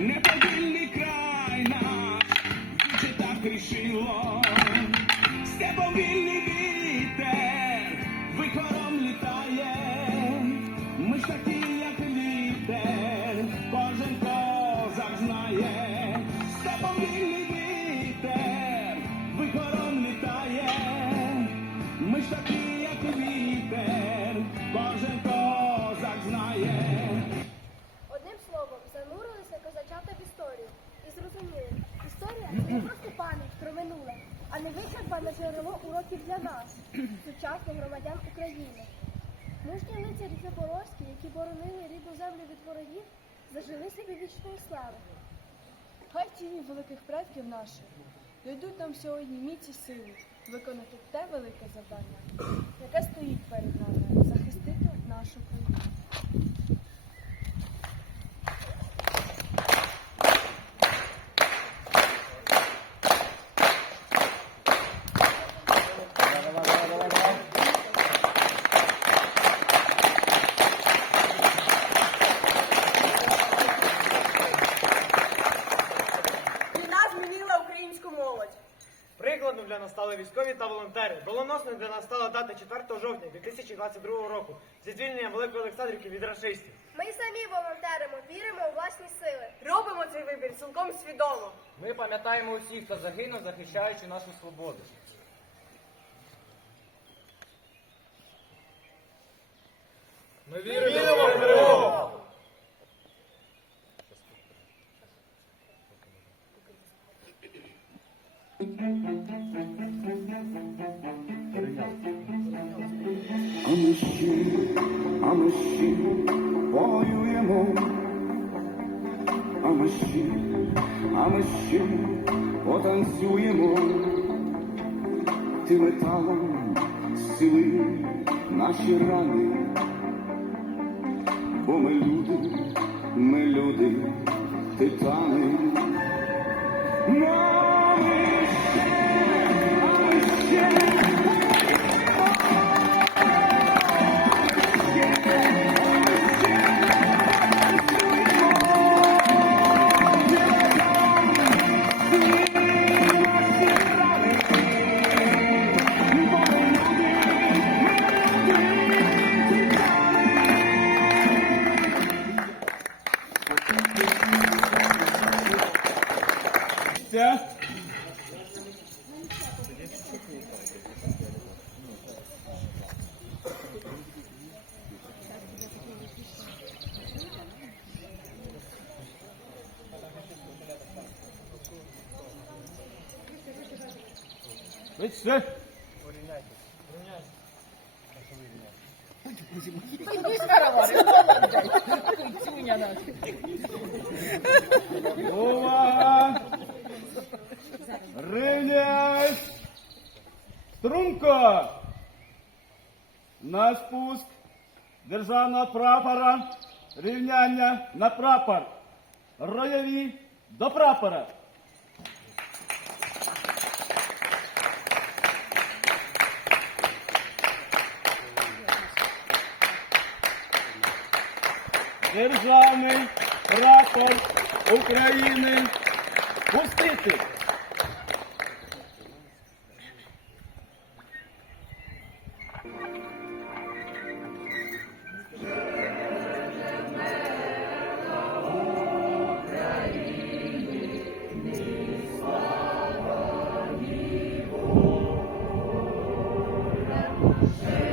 Неподільний край наш, дуже так рішило. Степом вільний вітер, вихором літає. Ми ж такі, як вітер, кожен козак знає. Вільний а не вичерпане джерело уроків для нас, сучасних громадян України. Мужні лицарі Запорозькі, які боронили рідну землю від ворогів, зажили собі вічної слави. Хай тіні великих предків наших дойдуть нам сьогодні міць і сили виконати те велике завдання, яке стоїть перед нами захистити нашу країну. Нас стали військові та волонтери. Доленосною для нас стала дата 4 жовтня 2022 року зі звільненням Великої Олександрівки від рашистів. Ми самі волонтеримо, віримо у власні сили. Робимо цей вибір цілком свідомо. Ми пам'ятаємо усіх, хто загинув, захищаючи нашу свободу. Ми віримо в перемогу! А ми ще, а ще воюємо, а ми ще, а ми ще потанцюємо, ти металом сили наші рани, бо ми люди, ми люди, титани. Вийшли. Увага! Рівняйсь! Струнко! На спуск державного прапора, рівняння на прапор. Ройові до прапора. Державний прапор України. Пустити. Ми